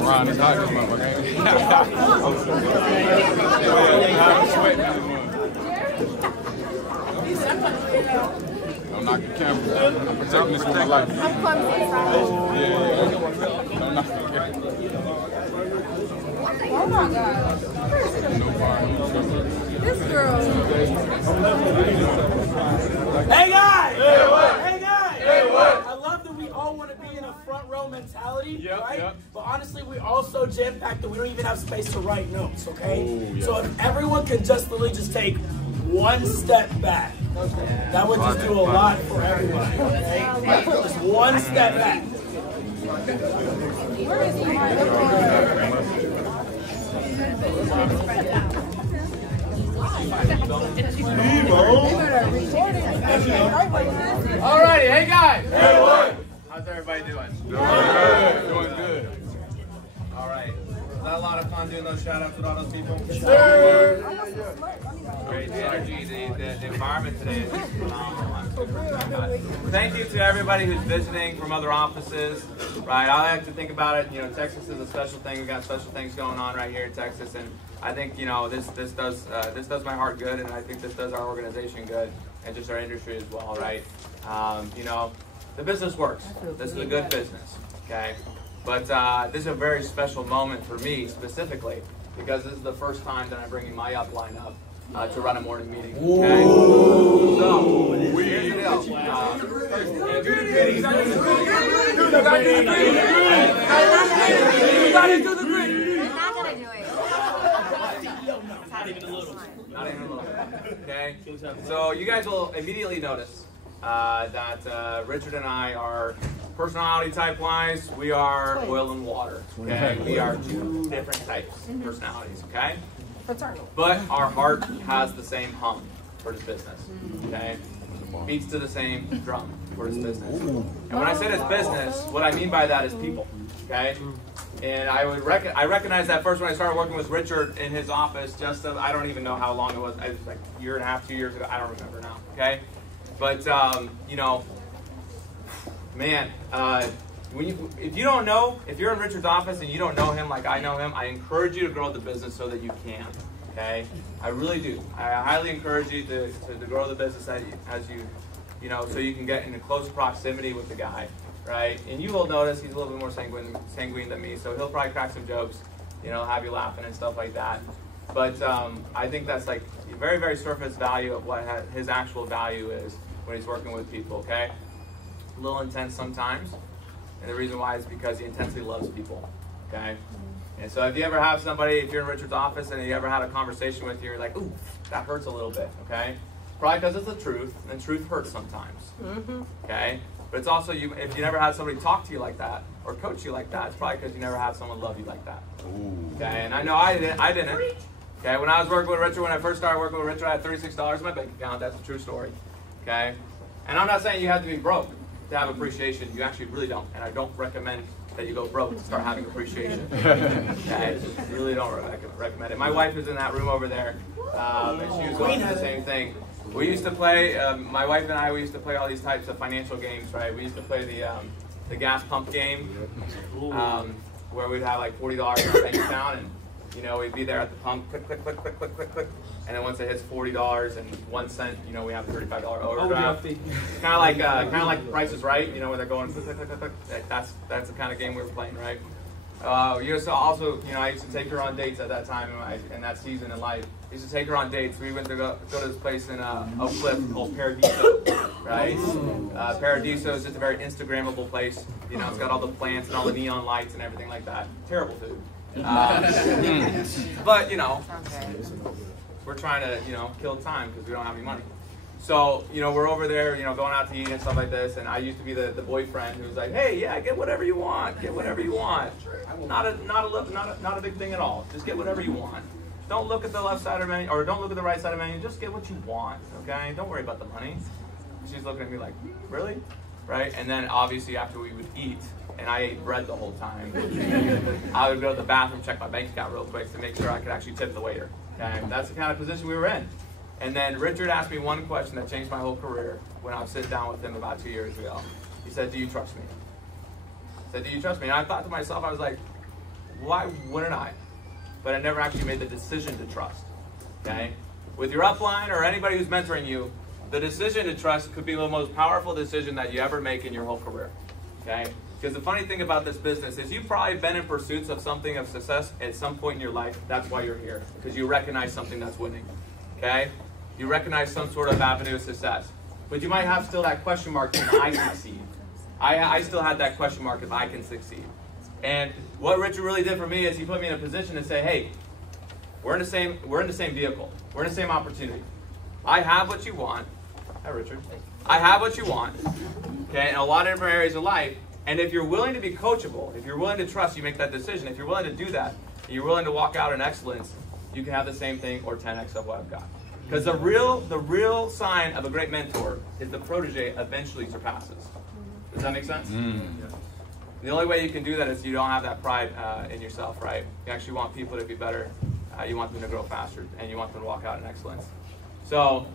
Ron, it's hot this motherfucker. Don't knock the camera. I'm protecting this with my life. I'm clumsy. Yeah. Don't knock the camera. Oh my God. This girl. Hey guys! Hey what? Hey guys! Hey what? I love that we all want to be in a front row mentality, right? Yep. But honestly, we're all so jam-packed that we don't even have space to write notes, okay? Ooh, yeah. So if everyone can just literally just take one step back, that would just do a lot for everybody, okay? Just one step back. Where is he? Alrighty, hey guys. Hey what? How's everybody doing? Doing good. All right. Was that a lot of fun doing those shout outs with all those people? Great. The energy, the environment today is just phenomenal. I'm super excited. Thank you to everybody who's visiting from other offices. Right. I like to think about it. You know, Texas is a special thing. We got special things going on right here in Texas, and I think this does my heart good, and I think this does our organization good, and just our industry as well. Right. The business works. This is a good business. Okay. But this is a very special moment for me specifically because this is the first time that I'm bringing my upline up to run a morning meeting. Okay? So, here's the deal. Not even a little. Okay? So, you guys will immediately notice that Richard and I are personality type wise, we are oil and water. Okay, we are two different types of personalities. Okay, but our heart has the same hum for this business. Okay, beats to the same drum for this business. And when I say this business, what I mean by that is people. Okay, and I recognize that first when I started working with Richard in his office. I don't even know how long it was. It was like a year and a half, 2 years ago. I don't remember now. Okay. But, man, if you don't know, if you're in Richard's office and you don't know him like I know him, I encourage you to grow the business so that you can, okay? I really do. I highly encourage you to grow the business so you can get in close proximity with the guy, right? And you will notice he's a little bit more sanguine than me, so he'll probably crack some jokes, have you laughing and stuff like that. But I think that's like very, very surface value of what his actual value is when he's working with people, okay? A little intense sometimes, and the reason why is because he intensely loves people, okay? And so if you ever have somebody, if you're in Richard's office and you ever had a conversation with you, you're like, ooh, that hurts a little bit, okay? Probably because it's the truth, and truth hurts sometimes, okay? But it's also, if you never had somebody talk to you like that, or coach you like that, it's probably because you never had someone love you like that, okay? And I know I didn't. Okay, when I was working with Richard, when I first started working with Richard, I had $36 in my bank account. That's a true story. Okay? And I'm not saying you have to be broke to have appreciation. You actually really don't. And I don't recommend that you go broke to start having appreciation. Okay? I really don't recommend it. My wife is in that room over there, and she was going through the same thing. We used to play, my wife and I, we used to play all these types of financial games, right? We used to play the gas pump game, where we'd have like $40 in our bank account, and we'd be there at the pump, click, click, click, click, click, click, click, and then once it hits $40 and 1 cent, we have a $35 overdraft. Kind of like The Price is Right, where they're going click, click, click, click, click. That's the kind of game we were playing, right? I used to take her on dates at that time in that season in life. I used to take her on dates. We went to go to this place in Oak Cliff called Paradiso, right? Paradiso is just a very Instagrammable place. It's got all the plants and all the neon lights and everything like that. Terrible food. But we're trying to kill time because we don't have any money. So we're over there going out to eat and stuff like this, and I used to be the boyfriend who was like, hey, yeah, get whatever you want, not a big thing at all, just get whatever you want. Don't look at the left side of the menu, or don't look at the right side of the menu, just get what you want, okay? Don't worry about the money. She's looking at me like, really? Right? And then obviously after we would eat and I ate bread the whole time. I would go to the bathroom, check my bank account real quick to make sure I could actually tip the waiter. Okay? That's the kind of position we were in. And then Richard asked me one question that changed my whole career when I was sitting down with him about 2 years ago. He said, "Do you trust me?" I said, "Do you trust me?" And I thought to myself, I was like, why wouldn't I? But I never actually made the decision to trust. Okay? With your upline or anybody who's mentoring you, the decision to trust could be the most powerful decision that you ever make in your whole career. Okay? Because the funny thing about this business is you've probably been in pursuits of something of success at some point in your life. That's why you're here. Because you recognize something that's winning. Okay? You recognize some sort of avenue of success. But you might have still that question mark, can I succeed? I still had that question mark if I can succeed. And what Richard really did for me is he put me in a position to say, hey, we're in the same vehicle. We're in the same opportunity. I have what you want. Hi, Richard. I have what you want. Okay, in a lot of different areas of life. And if you're willing to be coachable, if you're willing to trust, you make that decision. If you're willing to do that, and you're willing to walk out in excellence, you can have the same thing or 10x of what I've got. Because the real sign of a great mentor is the protege eventually surpasses. Does that make sense? The only way you can do that is you don't have that pride in yourself, right? You actually want people to be better. You want them to grow faster, and you want them to walk out in excellence. So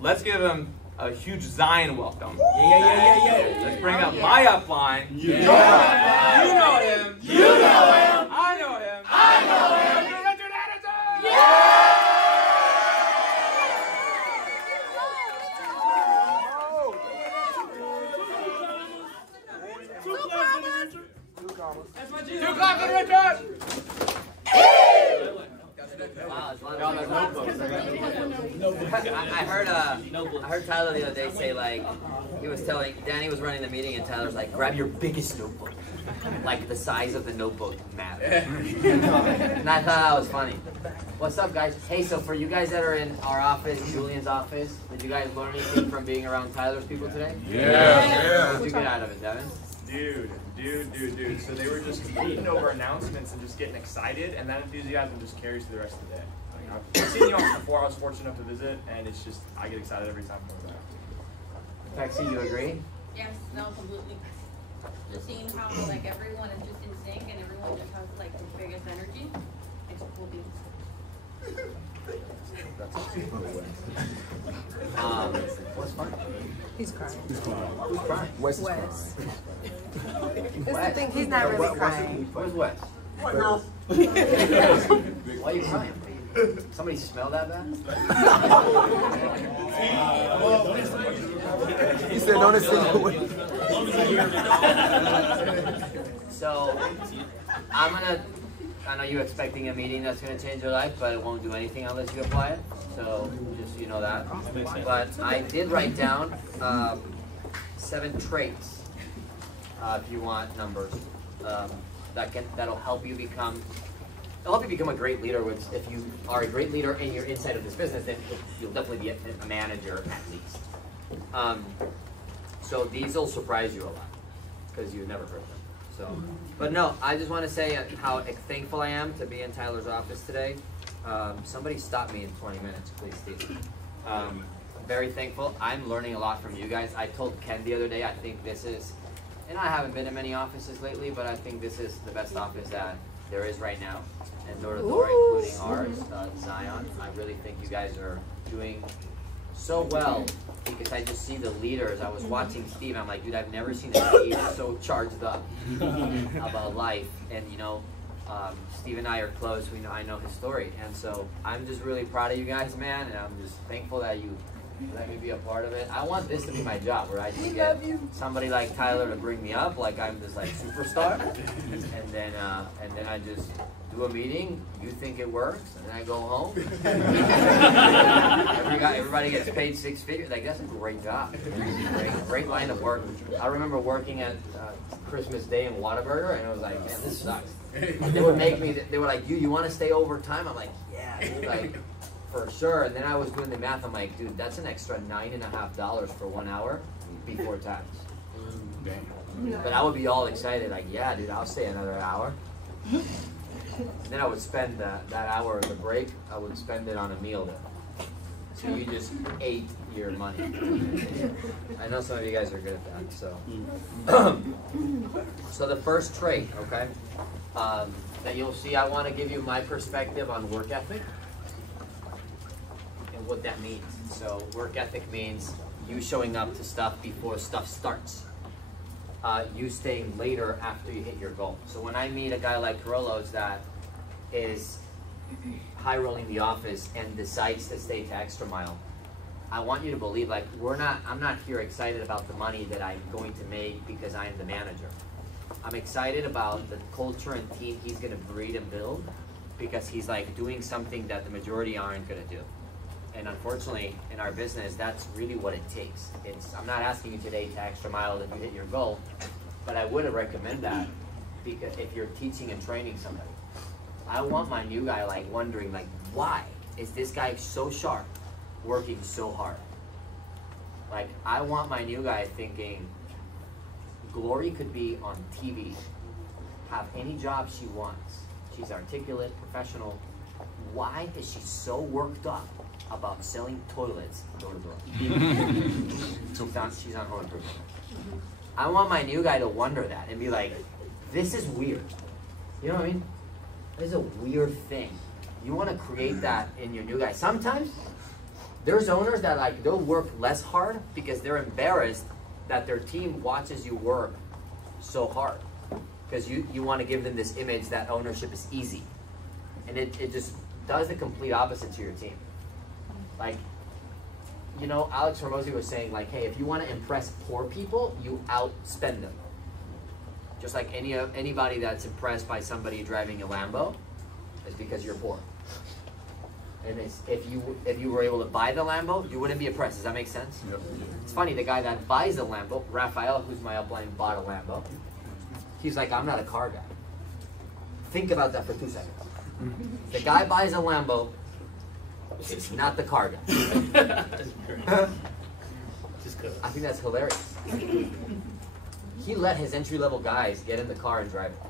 let's give them a huge Zion welcome. Yeah. Let's bring up my upline. You know him. You know him. You know him. I know him. I know him. Richard Anderson. Two claps for Richard! I heard Tyler the other day say, like, he was telling, Danny was running the meeting and Tyler's like, grab your biggest notebook. Like, the size of the notebook matters. And I thought that was funny. What's up, guys? Hey, so for you guys that are in our office, Julian's office, did you guys learn anything from being around Tyler's people today? Yeah. What did you get out of it, Devin? Dude. So they were just reading over announcements and just getting excited, and that enthusiasm just carries through the rest of the day. Like, I've seen you all before. I was fortunate enough to visit, and it's just, I get excited every time I come back. Pexi, you agree? Yes, no, completely. Just seeing how like everyone is just in sync and everyone just has like the biggest energy. It's cool beans. What's fun? He's crying. Who's crying? Wes. It's the thing, he's not really crying. Where's Wes? Why are you crying? Somebody smell that bad? He said, "Don't assume." So, I know you're expecting a meeting that's going to change your life, but it won't do anything unless you apply it. So, just so you know that. But I did write down 7 traits, if you want numbers, that'll help you become. It'll help you become a great leader. Which, if you are a great leader and you're inside of this business, then you'll definitely be a manager at least. So these will surprise you a lot because you've never heard them. So, but no, I just want to say how thankful I am to be in Tyler's office today. Somebody stop me in 20 minutes, please, Steve. Very thankful. I'm learning a lot from you guys. I told Ken the other day, I think this is, and I haven't been in many offices lately, but I think this is the best office that there is right now. And door to door, including ours, Zion. I really think you guys are doing so well because I just see the leaders. I was watching Steve. I'm like, dude, I've never seen a Steve so charged up about life. And you know, Steve and I are close. I know his story, and so I'm just really proud of you guys, man. And I'm just thankful that you let me be a part of it. I want this to be my job, where I just get somebody like Tyler to bring me up, like I'm this like superstar, and then I just do a meeting. You think it works, and then I go home. Everybody gets paid 6 figures. Like that's a great job, great line of work. I remember working at Christmas Day in Whataburger, and I was like, man, this sucks. They would make me. They were like, you want to stay overtime? I'm like, yeah, dude, like. For sure, and then I was doing the math. I'm like, dude, that's an extra $9.50 for 1 hour before tax. But I would be all excited, like, yeah, dude, I'll stay another hour. And then I would spend that hour of the break. I would spend it on a meal there. So you just ate your money. I know some of you guys are good at that. So, so the first trait, okay, that you'll see, I want to give you my perspective on work ethic and what that means. So work ethic means you showing up to stuff before stuff starts. You staying later after you hit your goal. So when I meet a guy like Carollo's that is high rolling the office and decides to stay to extra mile, I want you to believe, like, I'm not here excited about the money that I'm going to make because I am the manager. I'm excited about the culture and team he's going to breed and build because he's like doing something that the majority aren't going to do. And unfortunately, in our business, that's really what it takes. I'm not asking you today to extra mile if you hit your goal, but I would recommend that because if you're teaching and training somebody. I want my new guy like wondering, like, why is this guy so sharp, working so hard? Like, I want my new guy thinking, Glory could be on TV, have any job she wants. She's articulate, professional. Why is she so worked up about selling toilets door to door? She's on home improvement. I want my new guy to wonder that and be like, this is weird. You know what I mean? This is a weird thing. You want to create that in your new guy. Sometimes there's owners that like they'll work less hard because they're embarrassed that their team watches you work so hard. Because you want to give them this image that ownership is easy. And it just does the complete opposite to your team. Like, you know, Alex Hormozi was saying, like, hey, if you want to impress poor people, you outspend them. Just like anybody that's impressed by somebody driving a Lambo is because you're poor. And if you were able to buy the Lambo, you wouldn't be impressed. Does that make sense? Yep. It's funny, the guy that buys the Lambo, Raphael, who's my upline, bought a Lambo. He's like, I'm not a car guy. Think about that for 2 seconds. The guy buys a Lambo, it's not the car guy. I think that's hilarious. He let his entry-level guys get in the car and drive it.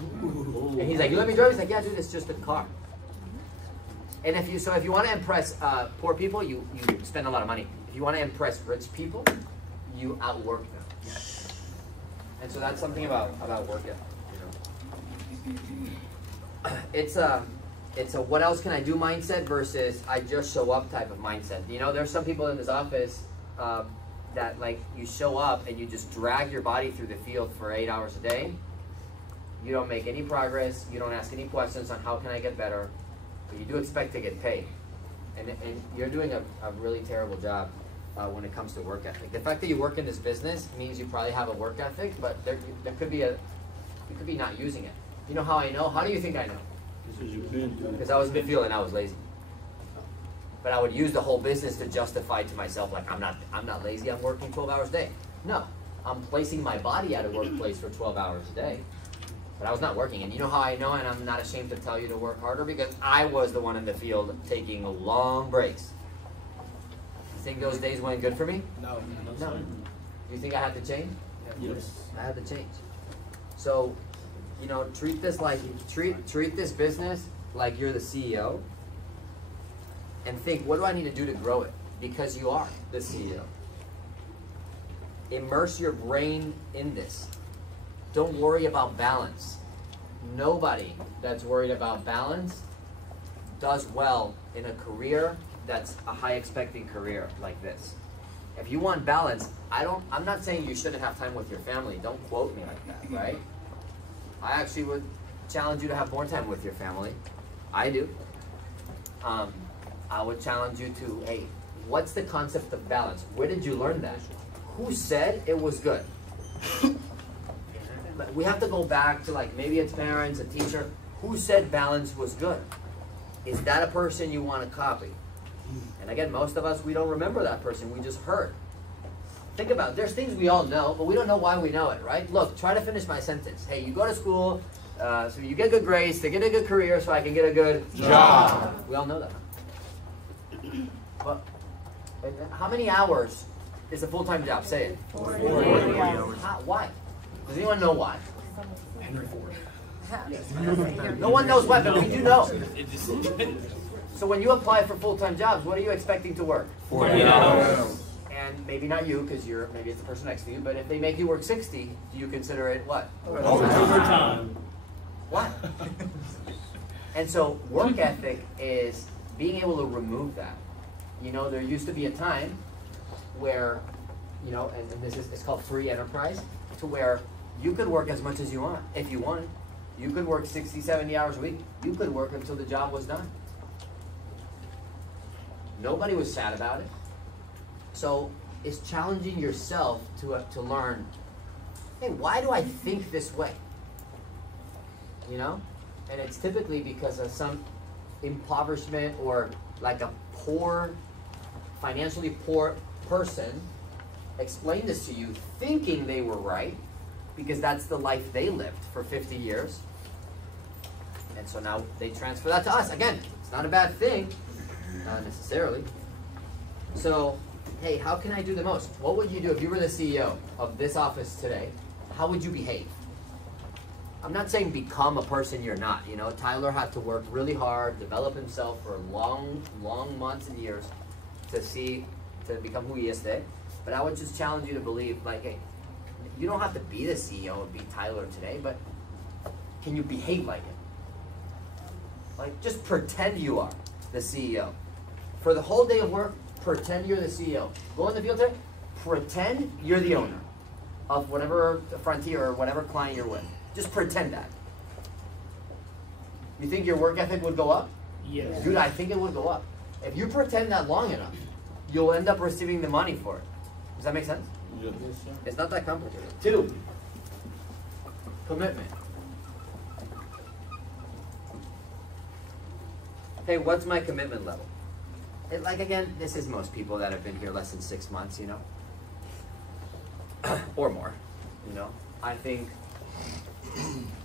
And he's like, you let me drive? He's like, yeah, dude, it's just a car. And if you want to impress poor people, you spend a lot of money. If you want to impress rich people, you outwork them. And so that's something about work ethic. You know? It's a what else can I do mindset versus I just show up type of mindset. You know, there's some people in this office that like you show up and you just drag your body through the field for 8 hours a day. You don't make any progress. You don't ask any questions on how can I get better. But you do expect to get paid. And you're doing a really terrible job when it comes to work ethic. The fact that you work in this business means you probably have a work ethic, but there could be you could be not using it. You know how I know? How do you think I know? Because I was feeling I was lazy. But I would use the whole business to justify to myself, like, I'm not lazy, I'm working 12 hours a day. No, I'm placing my body at a workplace for 12 hours a day. But I was not working. And you know how I know, and I'm not ashamed to tell you to work harder? Because I was the one in the field taking long breaks. You think those days went good for me? No. No. Do you think I had to change? Yes. I had to change. So, you know, treat this business like you're the CEO. And think, what do I need to do to grow it? Because you are the CEO. Immerse your brain in this. Don't worry about balance. Nobody that's worried about balance does well in a career that's a high expecting career like this. If you want balance, I'm not saying you shouldn't have time with your family. Don't quote me like that, right? I actually would challenge you to have more time with your family. I do. I would challenge you to, hey, what's the concept of balance? Where did you learn that? Who said it was good? But we have to go back to, like, maybe it's parents, a teacher. Who said balance was good? Is that a person you want to copy? And again, most of us, we don't remember that person. We just heard. Think about it. There's things we all know, but we don't know why we know it, right? Look, try to finish my sentence. Hey, you go to school, so you get good grades, to get a good career, so I can get a good job. We all know that. But how many hours is a full-time job? Say it. 40 hours. Why? Does anyone know why? No one knows why, but we do know. So when you apply for full-time jobs, what are you expecting to work? 40 hours. And maybe not you, because maybe it's the person next to you, but if they make you work 60, do you consider it what? Overtime. What? And so work ethic is being able to remove that. You know, there used to be a time where, you know, and this is, it's called free enterprise, to where you could work as much as you want, if you wanted. You could work 60, 70 hours a week. You could work until the job was done. Nobody was sad about it. So it's challenging yourself to learn, hey, why do I think this way? You know? And it's typically because of some impoverishment or like a poor, financially poor person explained this to you thinking they were right because that's the life they lived for 50 years. And so now they transfer that to us. Again, it's not a bad thing, not necessarily. So, hey, how can I do the most? What would you do if you were the CEO of this office today? How would you behave? I'm not saying become a person you're not. You know, Tyler had to work really hard, develop himself for long, long months and years to become who he is today. But I would just challenge you to believe, like, hey, you don't have to be the CEO and be Tyler today, but can you behave like it? Like, just pretend you are the CEO. For the whole day of work, pretend you're the CEO. Go in the field today, pretend you're the owner of whatever frontier or whatever client you're with. Just pretend that. You think your work ethic would go up? Yes. Dude, I think it would go up. If you pretend that long enough, you'll end up receiving the money for it. Does that make sense? Yes. It's not that complicated. 2, commitment. Hey, what's my commitment level? Like, again, this is most people that have been here less than 6 months, you know? Or more, you know? I think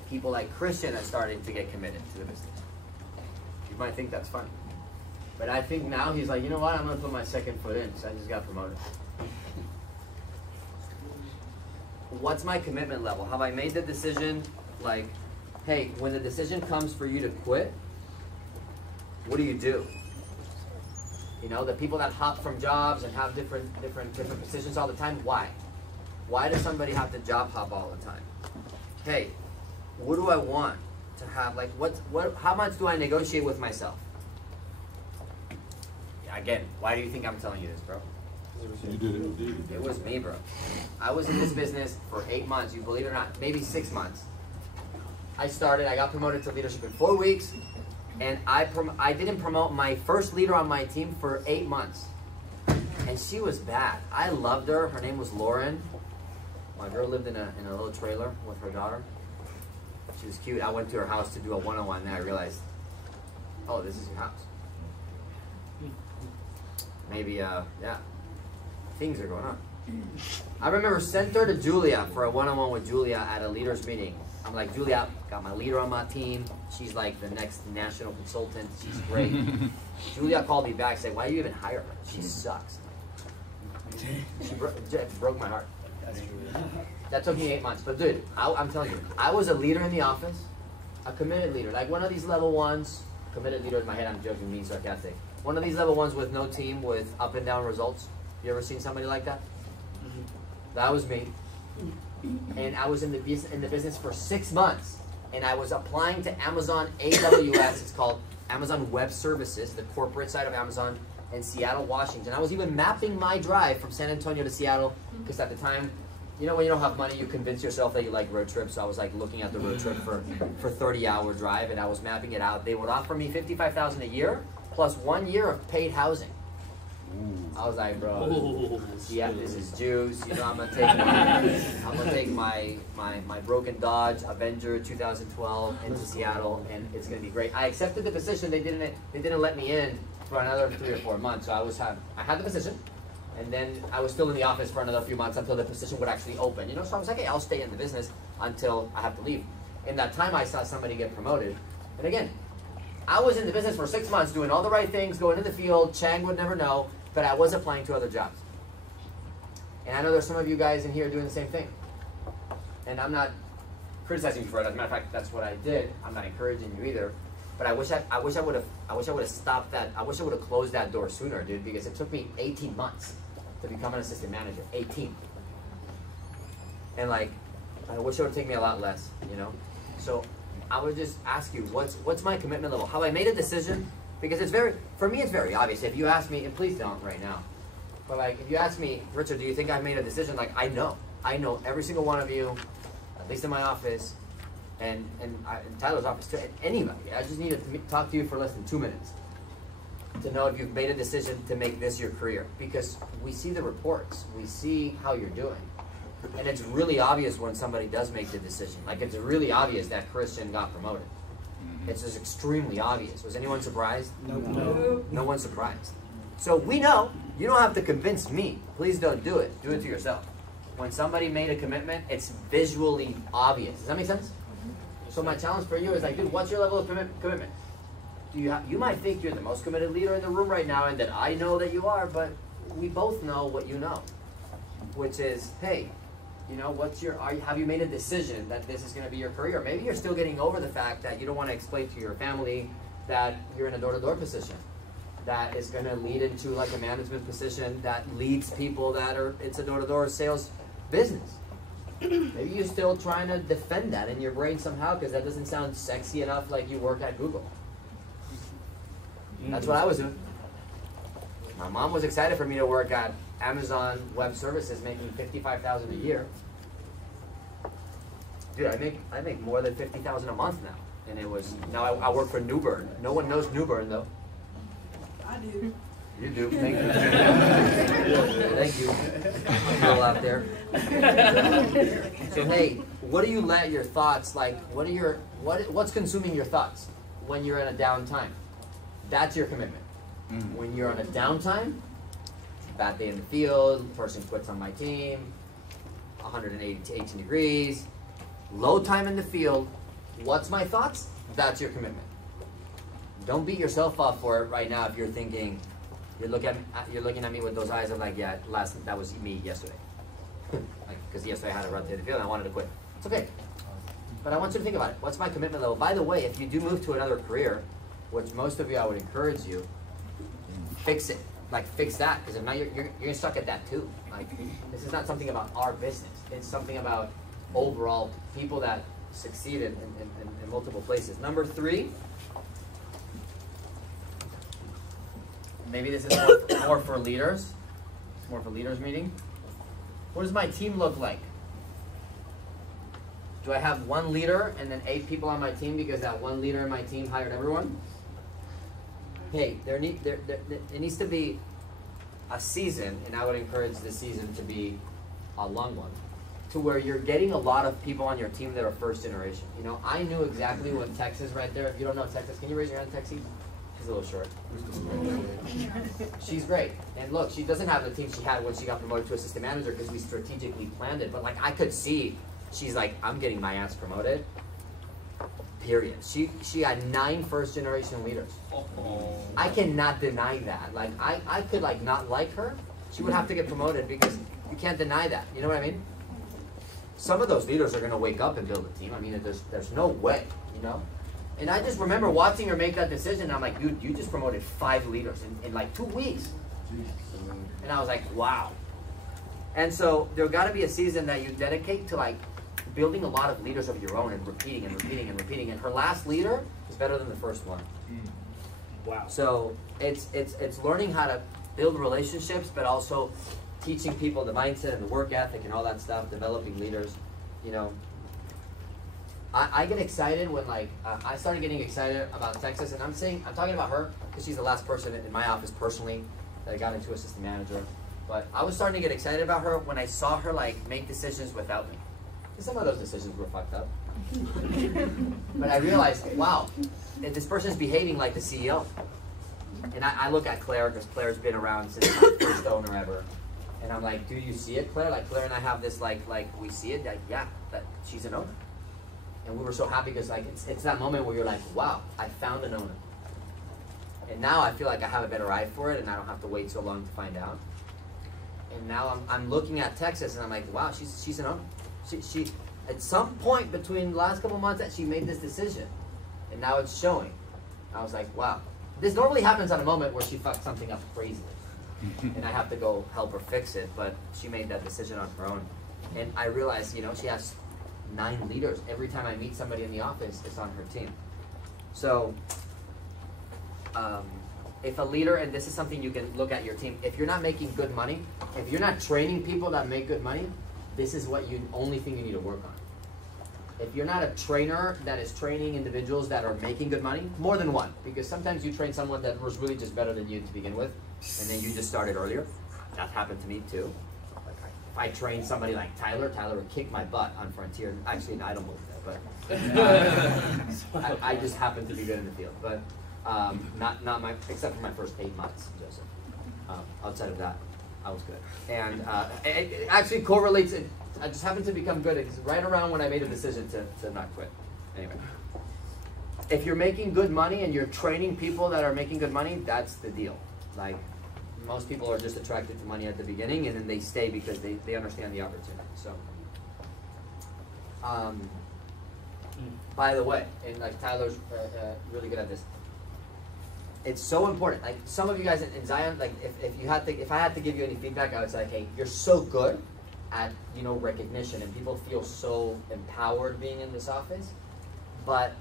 people like Christian are starting to get committed to the business. You might think that's funny. But I think now he's like, you know what? I'm going to put my second foot in because I just got promoted. What's my commitment level? Have I made the decision, like, hey, when the decision comes for you to quit, what do you do? You know, the people that hop from jobs and have different positions all the time, why? Why does somebody have to job hop all the time? Hey, what do I want to have? Like, how much do I negotiate with myself? Again, why do you think I'm telling you this, bro? You did it. It was me, bro. I was in this business for 8 months, you believe it or not, maybe 6 months. I got promoted to leadership in 4 weeks, and I didn't promote my first leader on my team for 8 months. And she was bad. I loved her. Her name was Lauren. My girl lived in a little trailer with her daughter. She was cute. I went to her house to do a one-on-one, and then I realized, oh, this is your house. Maybe, yeah, things are going on. I remember sent her to Julia for a one-on-one with Julia at a leaders meeting. I'm like, Julia, got my leader on my team. She's like the next national consultant. She's great. Julia called me back, said, why do you even hire her? She sucks. She broke my heart. That took me 8 months. But dude, I'm telling you, I was a leader in the office, a committed leader. Like one of these level ones, committed leader in my head, I'm joking, being sarcastic. One of these level ones with no team, with up and down results. You ever seen somebody like that? That was me. And I was in the business for 6 months. And I was applying to Amazon AWS. It's called Amazon Web Services, the corporate side of Amazon in Seattle, Washington. I was even mapping my drive from San Antonio to Seattle because at the time, you know, when you don't have money, you convince yourself that you like road trips. So I was like looking at the road trip for 30-hour drive, and I was mapping it out. They would offer me $55,000 a year plus 1 year of paid housing. I was like, bro, yeah, this is juice. You know, I'm gonna take my broken Dodge Avenger 2012 into Seattle, and it's gonna be great. I accepted the position. They didn't let me in for another 3 or 4 months. So I had the position, and then I was still in the office for another few months until the position would actually open. You know, so I was like, hey, I'll stay in the business until I have to leave. In that time, I saw somebody get promoted, and again, I was in the business for 6 months doing all the right things, going in the field. Chang would never know. But I was applying to other jobs. And I know there's some of you guys in here doing the same thing. And I'm not criticizing you for it. As a matter of fact, that's what I did. I'm not encouraging you either. But I wish I would have stopped that. I wish I would have closed that door sooner, dude, because it took me 18 months to become an assistant manager. 18. And like, I wish it would take me a lot less, you know? So I would just ask you, what's my commitment level? Have I made a decision? Because it's for me, it's very obvious. If you ask me, and please don't right now, but like, if you ask me, Richard, do you think I've made a decision? Like, I know every single one of you, at least in my office, and in Tyler's office too, and anybody. I just need to talk to you for less than 2 minutes to know if you've made a decision to make this your career. Because we see the reports, we see how you're doing. And it's really obvious when somebody does make the decision. Like, it's really obvious that Christian got promoted. It's just extremely obvious. Was anyone surprised? No. No one's surprised. So we know. You don't have to convince me. Please don't do it. Do it to yourself. When somebody made a commitment, it's visually obvious. Does that make sense? So my challenge for you is like, dude, what's your level of commitment? You might think you're the most committed leader in the room right now and that I know that you are, but we both know what you know. Which is, hey, you know, have you made a decision that this is going to be your career? Maybe you're still getting over the fact that you don't want to explain to your family that you're in a door-to-door position that is going to lead into like a management position that leads people it's a door-to-door sales business. Maybe you're still trying to defend that in your brain somehow because that doesn't sound sexy enough like you work at Google. That's what I was doing. My mom was excited for me to work at Amazon Web Services making $55,000 a year. Dude, I make more than $50,000 a month now. And now I work for Newburn. No one knows Newburn though. I do. You do. Thank you. Thank you. People out there. So hey, what do you let your thoughts like? What's consuming your thoughts when you're in a downtime? That's your commitment. When you're on a downtime, bad day in the field, person quits on my team, 118 degrees, low time in the field. What's my thoughts? That's your commitment. Don't beat yourself up for it right now if you're thinking. You're looking at me with those eyes of like, yeah, that was me yesterday. Because yesterday I had a rough day in the field and I wanted to quit. It's okay. But I want you to think about it. What's my commitment level? By the way, if you do move to another career, which most of you I would encourage you, fix it. Like, fix that. Because if not, you're stuck at that too. Like, this is not something about our business. It's something about overall people that succeeded in multiple places. Number 3. Maybe this is more for leaders. It's more for leaders meeting. What does my team look like? Do I have one leader and then 8 people on my team because that one leader in my team hired everyone? Hey, there needs to be a season, and I would encourage this season to be a long one, to where you're getting a lot of people on your team that are first generation. You know, I knew exactly when Texas right there. If you don't know Texas, can you raise your hand, Texie? She's a little short. She's great. And look, she doesn't have the team she had when she got promoted to assistant manager because we strategically planned it. But like, I could see, she's like, I'm getting my ass promoted. Period. She had 9 first generation leaders. I cannot deny that. Like, I could like not like her. She would have to get promoted because you can't deny that. You know what I mean? Some of those leaders are going to wake up and build a team. I mean, there's no way, you know? And I just remember watching her make that decision. I'm like, dude, you just promoted 5 leaders in like 2 weeks. And I was like, wow. And so there got to be a season that you dedicate to like building a lot of leaders of your own and repeating and repeating and repeating. And her last leader is better than the first one. Wow. So it's learning how to build relationships, but also teaching people the mindset and the work ethic and all that stuff, developing leaders, you know. I get excited when like, I started getting excited about Texas, and I'm talking about her because she's the last person in my office personally that I got into assistant manager. But I was starting to get excited about her when I saw her like make decisions without me. And some of those decisions were fucked up. But I realized, wow, this person is behaving like the CEO. And I look at Claire, because Claire's been around since my first owner ever. And I'm like, do you see it, Claire? Like, Claire and I have this, like we see it, like, yeah, that she's an owner. And we were so happy because, like, it's that moment where you're like, wow, I found an owner. And now I feel like I have a better eye for it, and I don't have to wait so long to find out. And now I'm looking at Texas, and I'm like, wow, she's an owner. She at some point between the last couple months that she made this decision, and now it's showing. I was like, wow. This normally happens on a moment where she fucked something up crazily. And I have to go help her fix it, but she made that decision on her own. And I realized, she has 9 leaders. Every time I meet somebody in the office, it's on her team. So, if a leader, and this is something you can look at your team, if you're not making good money, if you're not training people that make good money, this is what only thing you need to work on. If you're not a trainer that is training individuals that are making good money, more than one, because sometimes you train someone that was really just better than you to begin with, and then you just started earlier. That happened to me too. Like if I trained somebody like Tyler would kick my butt on Frontier. Actually, I don't believe that, but I just happened to be good in the field. But except for my first 8 months, Joseph. Outside of that, I was good. And it actually correlates. I just happened to become good. It's right around when I made a decision to not quit. Anyway, if you're making good money and you're training people that are making good money, that's the deal. Like, most people are just attracted to money at the beginning, and then they stay because they understand the opportunity. So, by the way, and like Tyler's really good at this. It's so important. Like some of you guys in Zion, like if I had to give you any feedback, I would say, hey, you're so good at recognition, and people feel so empowered being in this office, but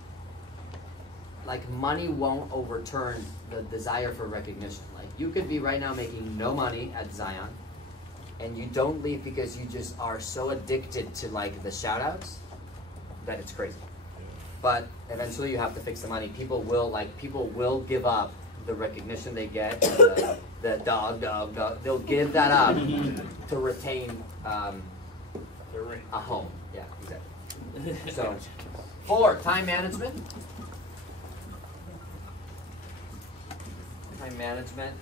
like money won't overturn the desire for recognition. Like you could be right now making no money at Zion, and you don't leave because you just are so addicted to like the shout outs that it's crazy. But eventually you have to fix the money. People will give up the recognition they get, the dog. They'll give that up to retain a home. Yeah, exactly. So, 4, time management. Time management.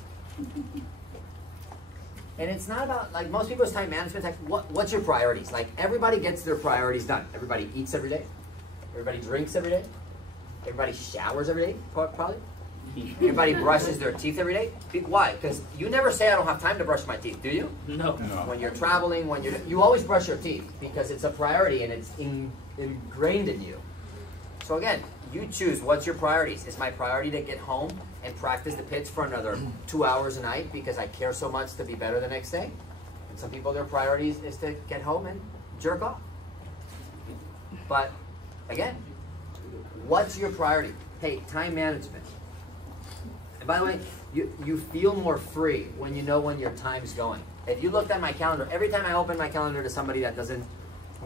And it's not about, like most people's time management, like what's your priorities? Like everybody gets their priorities done. Everybody eats every day. Everybody drinks every day. Everybody showers every day, probably. Everybody brushes their teeth every day. Why? Because you never say I don't have time to brush my teeth, do you? No. When you're traveling, you always brush your teeth because it's a priority and it's ingrained in you. So again, you choose what's your priorities. Is my priority to get home and practice the pitch for another 2 hours a night because I care so much to be better the next day? And some people, their priorities is to get home and jerk off. But again, what's your priority? Hey, time management. And by the way, you feel more free when you know when your time's going. If you looked at my calendar, every time I open my calendar to somebody that doesn't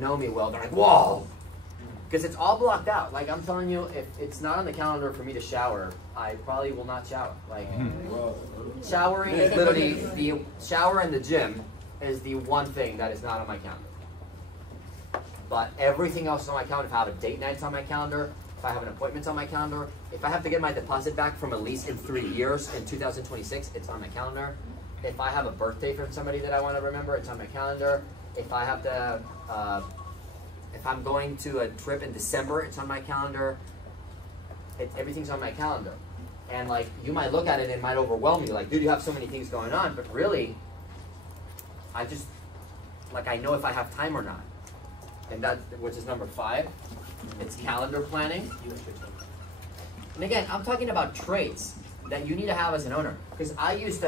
know me well, they're like, whoa! Because it's all blocked out. Like I'm telling you, if it's not on the calendar for me to shower, I probably will not shower. Like showering is literally, the shower and the gym is the one thing that is not on my calendar. But everything else is on my calendar. If I have a date night, it's on my calendar. If I have an appointment on my calendar. If I have to get my deposit back from a lease in 3 years, in 2026, it's on my calendar. If I have a birthday from somebody that I want to remember, it's on my calendar. If I have to, if I'm going to a trip in December, it's on my calendar. Everything's on my calendar. And like, you might look at it and it might overwhelm you. Like, dude, you have so many things going on. But really, I just, like, I know if I have time or not. And that, which is number 5, it's calendar planning. And again, I'm talking about traits that you need to have as an owner. Because I used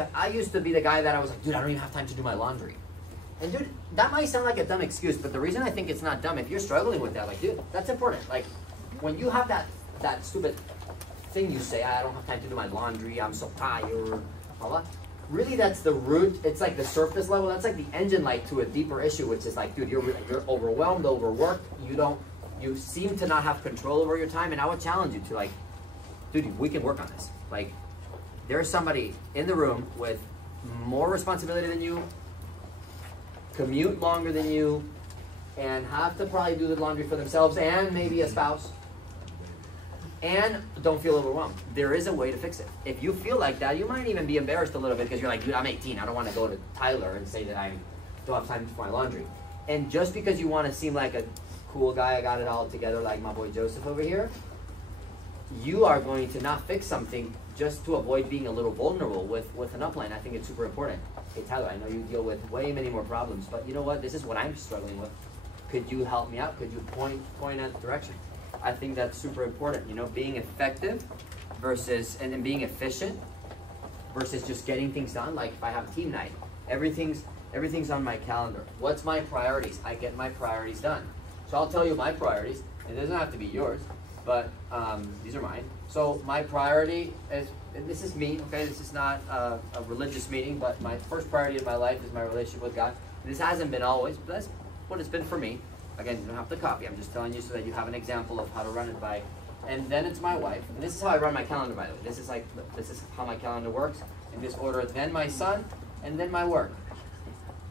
to be the guy that I was like, dude, I don't even have time to do my laundry. And dude, that might sound like a dumb excuse, but the reason I think it's not dumb, if you're struggling with that, like, dude, that's important. Like, when you have that stupid thing you say, I don't have time to do my laundry, I'm so tired, all that. Really, that's the root. It's like the surface level. That's like the engine light to a deeper issue, which is like, dude, you're overwhelmed, overworked. You seem to not have control over your time. And I would challenge you to like, dude, we can work on this. Like, there's somebody in the room with more responsibility than you, commute longer than you, and have to probably do the laundry for themselves and maybe a spouse. And don't feel overwhelmed. There is a way to fix it. If you feel like that, you might even be embarrassed a little bit because you're like, dude, I'm 18. I don't want to go to Tyler and say that I don't have time for my laundry. And just because you want to seem like a cool guy, I got it all together like my boy Joseph over here, you are going to not fix something just to avoid being a little vulnerable with an upline. I think it's super important. Hey, Tyler, I know you deal with way many more problems, but you know what? This is what I'm struggling with. Could you help me out? Could you point in that direction? I think that's super important. You know, being effective versus, and then being efficient versus just getting things done. Like if I have a team night, everything's on my calendar. What's my priorities? I get my priorities done. So I'll tell you my priorities. It doesn't have to be yours, but these are mine. So my priority is, and this is me, okay? This is not a religious meeting, but my first priority in my life is my relationship with God. This hasn't been always, but that's what it's been for me. Again, you don't have to copy. I'm just telling you so that you have an example of how to run it by. And then it's my wife. And this is how I run my calendar, by the way. This is how my calendar works in this order. Then my son, and then my work.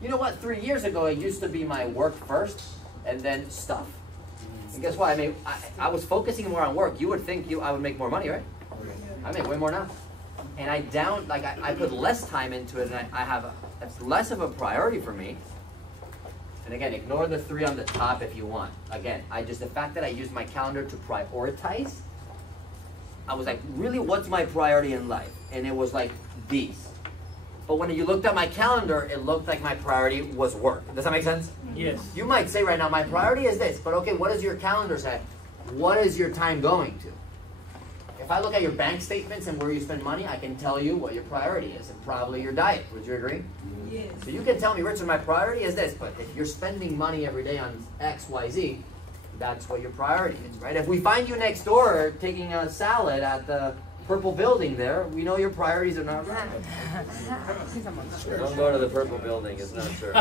You know what? 3 years ago, it used to be my work first, and then stuff. And guess what? I was focusing more on work. You would think I would make more money, right? I make way more now. And I put less time into it, and it's less of a priority for me. And again, ignore the 3 on the top if you want. Again, the fact that I used my calendar to prioritize, I was like, really, what's my priority in life? And it was like these. But when you looked at my calendar, it looked like my priority was work. Does that make sense? Yes. You might say right now, my priority is this, but okay, what does your calendar say? What is your time going to? If I look at your bank statements and where you spend money, I can tell you what your priority is, and probably your diet. Would you agree? Yes. So you can tell me, Richard, my priority is this, but if you're spending money every day on X, Y, Z, that's what your priority is, right? If we find you next door taking a salad at the purple building there, we know your priorities are not right. Don't go to the purple building, it's not sure.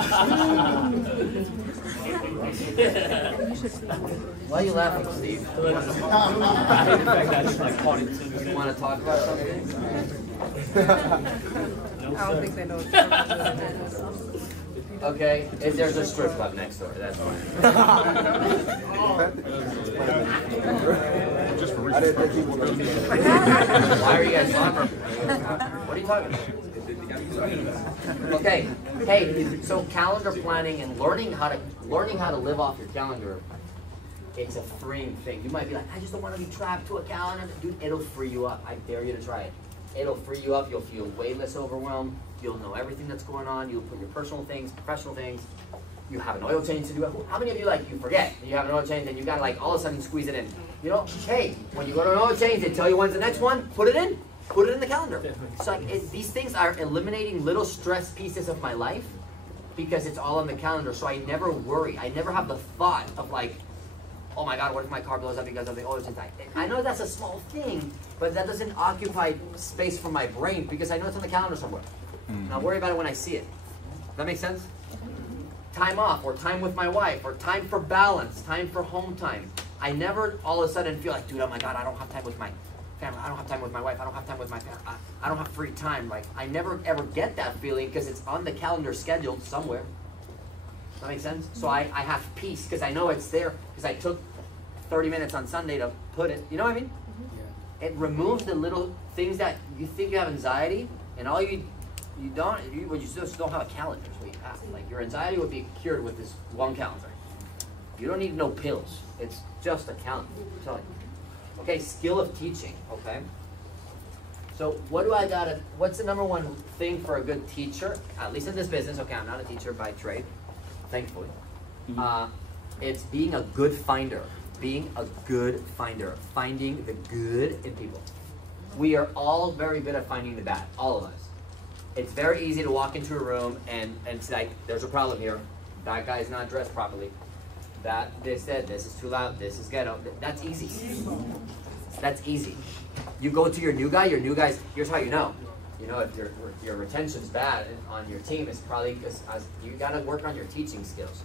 Why are you laughing, Steve? You want to talk about something? I don't think they know. Okay, there's a strip club next door, that's fine. Just for reasons. Why are you guys laughing? What are you talking about? Okay, hey, so calendar planning and learning how to live off your calendar, it's a freeing thing. You might be like, I just don't want to be trapped to a calendar. Dude, it'll free you up. I dare you to try it. It'll free you up. You'll feel way less overwhelmed. You'll know everything that's going on. You'll put your personal things, professional things. You have an oil change to do. How many of you you forget you have an oil change and you got to all of a sudden squeeze it in? You know, hey, when you go to an oil change, they tell you when's the next one. Put it in. Put it in the calendar. So these things are eliminating little stress pieces of my life because it's all on the calendar. So I never worry. I never have the thought of oh my God, what if my car blows up because of the oil change? I know that's a small thing, but that doesn't occupy space for my brain because I know it's on the calendar somewhere. And I'll worry about it when I see it. Does that make sense? Time off, or time with my wife, or time for balance, time for home time. I never all of a sudden feel like, dude, oh my God, I don't have time with my family. I don't have time with my wife. I don't have time with my family. I don't have free time. I never ever get that feeling because it's on the calendar scheduled somewhere. Does that make sense? So I have peace because I know it's there because I took 30 minutes on Sunday to put it. You know what I mean? Yeah. It removes the little things that you think you have anxiety, and all you just don't have a calendar is what you have. Your anxiety would be cured with this one calendar. You don't need no pills. It's just a calendar. I'm telling you. Okay, skill of teaching. Okay. So what's the number one thing for a good teacher? At least in this business. Okay, I'm not a teacher by trade, thankfully. It's being a good finder. Being a good finder. Finding the good in people. We are all very good at finding the bad. All of us. It's very easy to walk into a room and say, there's a problem here. That guy's not dressed properly. This is too loud. This is ghetto. That's easy. That's easy. You go to your new guy's, here's how you know. You know, if your retention's bad on your team, it's probably because you got to work on your teaching skills.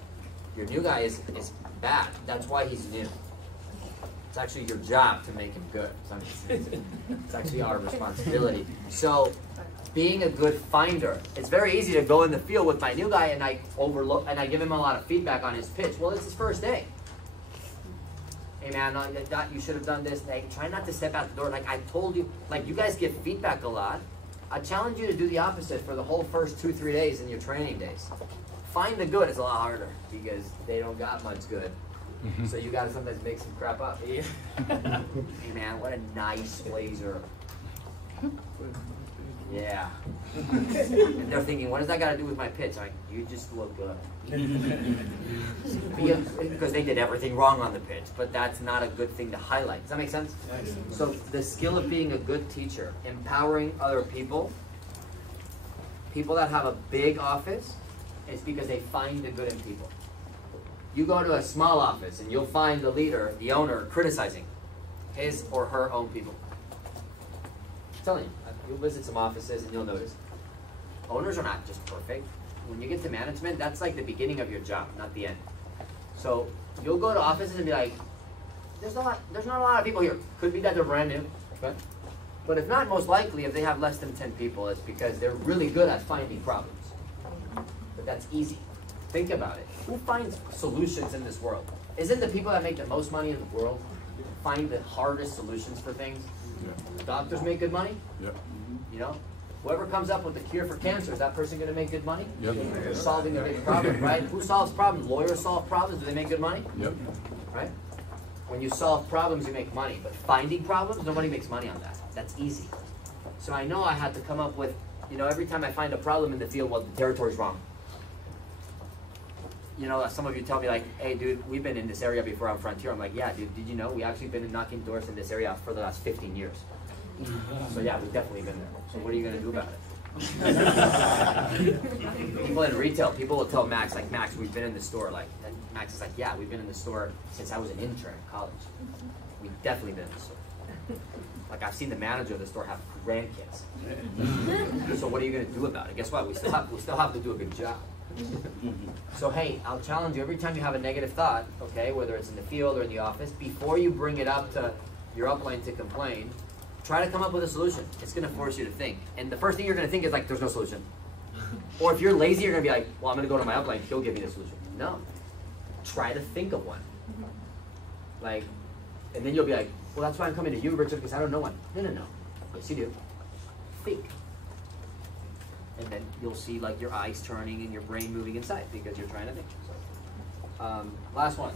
Your new guy is bad. That's why he's new. It's actually your job to make him good. It's actually our responsibility. So, being a good finder. It's very easy to go in the field with my new guy and I give him a lot of feedback on his pitch. Well, it's his first day. Hey man, you should have done this. Try not to step out the door. I told you, you guys give feedback a lot. I challenge you to do the opposite for the whole first 2-3 days in your training days. Find the good is a lot harder because they don't got much good. So you gotta sometimes make some crap up. Hey man, what a nice blazer. Yeah. And they're thinking, what does that got to do with my pitch? I'm like, you just look good. Because they did everything wrong on the pitch, but that's not a good thing to highlight. Does that make sense? So the skill of being a good teacher, empowering other people, people that have a big office, is because they find the good in people. You go to a small office and you'll find the leader, the owner, criticizing his or her own people. I'm telling you, you'll visit some offices and you'll notice owners are not just perfect. When you get to management, that's like the beginning of your job, not the end. So you'll go to offices and be like, there's not a lot of people here. Could be that they're brand new, okay? But if not, most likely, if they have less than 10 people, it's because they're really good at finding problems. But that's easy. Think about it. Who finds solutions in this world? Isn't the people that make the most money in the world find the hardest solutions for things? Yeah. Doctors make good money. Yep. You know, whoever comes up with the cure for cancer, is that person going to make good money? Yep. They're solving a big problem, right? Who solves problems? Lawyers solve problems. Do they make good money? Yep. Right? When you solve problems, you make money. But finding problems, nobody makes money on that. That's easy. So I know I had to come up with, you know, every time I find a problem in the field, well, the territory's wrong. You know, some of you tell me like, hey, dude, we've been in this area before on Frontier. I'm like, yeah, dude, did you know we actually been knocking doors in this area for the last 15 years? So yeah, we've definitely been there. So what are you going to do about it? People in retail, people will tell Max, like, Max, we've been in the store. Like, and Max is like, yeah, we've been in the store since I was an intern in college. We've definitely been in the store. Like, I've seen the manager of the store have grandkids. So what are you going to do about it? Guess what? We still have to do a good job. So hey, I'll challenge you every time you have a negative thought, okay, whether it's in the field or in the office, before you bring it up to your upline to complain, try to come up with a solution. It's going to force you to think. And the first thing you're going to think is like, there's no solution. Or if you're lazy, you're going to be like, well, I'm going to go to my upline, he'll give me the solution. No. Try to think of one. Like, and then you'll be like, well, that's why I'm coming to you, Richard, because I don't know one. No. Yes, you do. Think. And then you'll see like your eyes turning and your brain moving inside because you're trying to think. So, last one.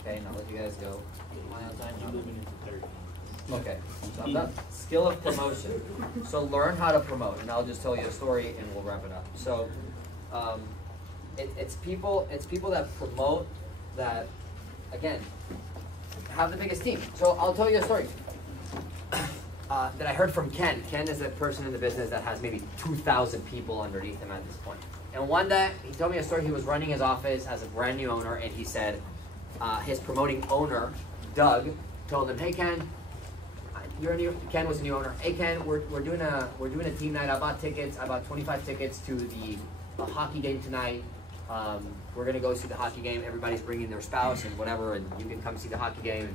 Okay, now let you guys go. Am I on time now? Okay, so I'm done. Skill of promotion. So learn how to promote, and I'll just tell you a story and we'll wrap it up. So, it's people that promote that, again, have the biggest team. So I'll tell you a story. That I heard from Ken. Ken is a person in the business that has maybe 2,000 people underneath him at this point. And one day, he told me a story. He was running his office as a brand new owner, and he said his promoting owner, Doug, told him, "Hey Ken, Ken was a new owner. Hey Ken, we're doing a team night. I bought tickets. I bought 25 tickets to the hockey game tonight. We're gonna go see the hockey game. Everybody's bringing their spouse and whatever, and you can come see the hockey game.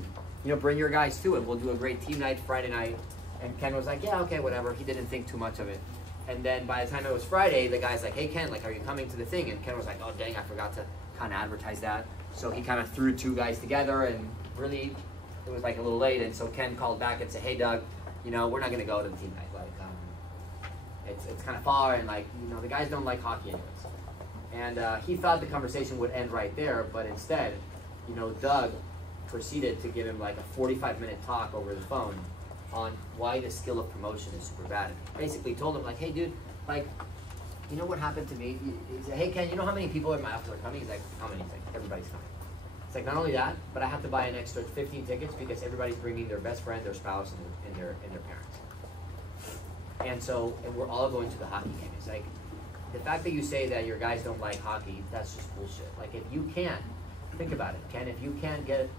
And, bring your guys too, and we'll do a great team night Friday night." And Ken was like, yeah, okay, whatever. He didn't think too much of it. And then by the time it was Friday, the guy's like, hey, Ken, like, are you coming to the thing? And Ken was like, oh, dang, I forgot to kind of advertise that. So he kind of threw two guys together, and really, it was like a little late. And so Ken called back and said, hey, Doug, we're not going to go to the team night. Like, it's kind of far, and like, the guys don't like hockey anyways. And he thought the conversation would end right there, but instead, Doug proceeded to give him like a 45-minute talk over the phone on why the skill of promotion is super bad. And basically told him like, hey dude, like, what happened to me? He said, hey Ken, you know how many people in my office are coming? He's like, how many? He's like, everybody's coming. It's like, not only that, but I have to buy an extra 15 tickets because everybody's bringing their best friend, their spouse, and their parents. And we're all going to the hockey game. It's like, the fact that you say that your guys don't like hockey, that's just bullshit. Like, if you can't, think about it, Ken, if you can't get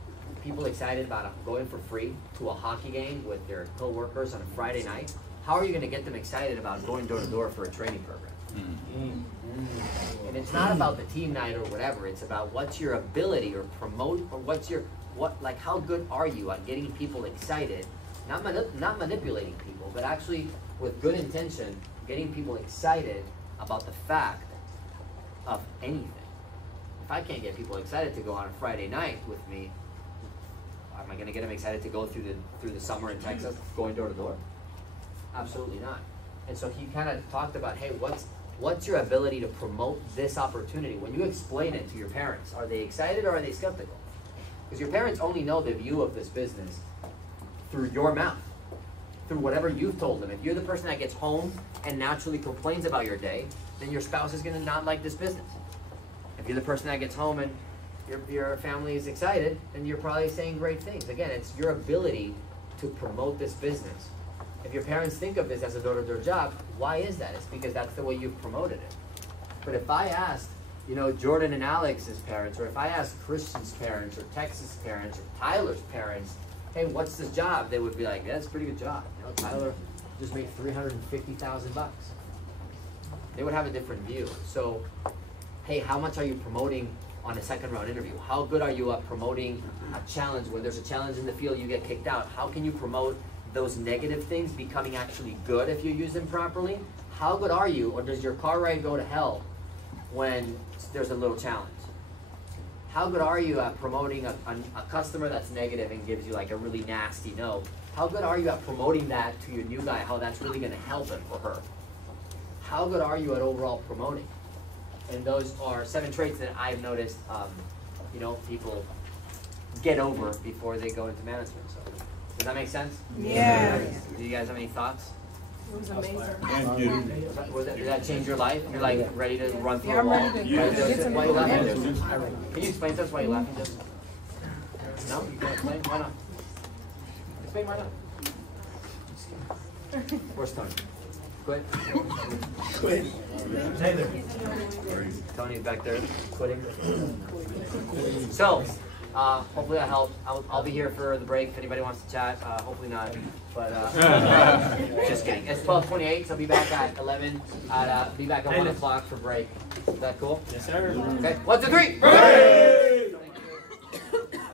people excited about going for free to a hockey game with their co-workers on a Friday night, how are you going to get them excited about going door to door for a training program? And it's not about the team night or whatever. It's about what's your ability or promote, or how good are you at getting people excited, not manipulating people, but actually with good intention, getting people excited about the fact of anything. If I can't get people excited to go on a Friday night with me, am I going to get them excited to go through the summer in Texas, going door to door? Absolutely not. And so he kind of talked about, hey, what's your ability to promote this opportunity? When you explain it to your parents, are they excited or are they skeptical? Because your parents only know the view of this business through your mouth. through whatever you've told them. If you're the person that gets home and naturally complains about your day, then your spouse is going to not like this business. If you're the person that gets home and your family is excited, then you're probably saying great things. Again, it's your ability to promote this business. If your parents think of this as a door-to-door job, why is that? It's because that's the way you've promoted it. But if I asked, you know, Jordan and Alex's parents, or if I asked Christian's parents, or Texas' parents, or Tyler's parents, hey, what's this job? They would be like, yeah, it's a pretty good job. You know, Tyler just made $350,000. They would have a different view. So, hey, how much are you promoting on a second round interview? How good are you at promoting a challenge? When there's a challenge in the field, you get kicked out. How can you promote those negative things becoming actually good if you use them properly? How good are you, or does your car ride go to hell when there's a little challenge? How good are you at promoting a customer that's negative and gives you like a really nasty no? How good are you at promoting that to your new guy, how that's really going to help him or her? How good are you at overall promoting? And those are 7 traits that I've noticed, you know, people get over before they go into management. So, does that make sense? Yeah. Do you guys have any thoughts? It was amazing. Did that change your life? You're like ready to run through Yeah, a I'm wall? ready to Why are you laughing? Can you explain to us why you're laughing? Just no, you can't explain. Why not? Explain why not. Where's Tony? Quit. Tony's back there quitting. So, hopefully I helped. I'll be here for the break if anybody wants to chat. Hopefully not, but just kidding. It's 12:28, so I'll be back at 11. Be back at 1 o'clock for break. Is that cool? Yes, sir. Okay. 1, 2, 3. Break!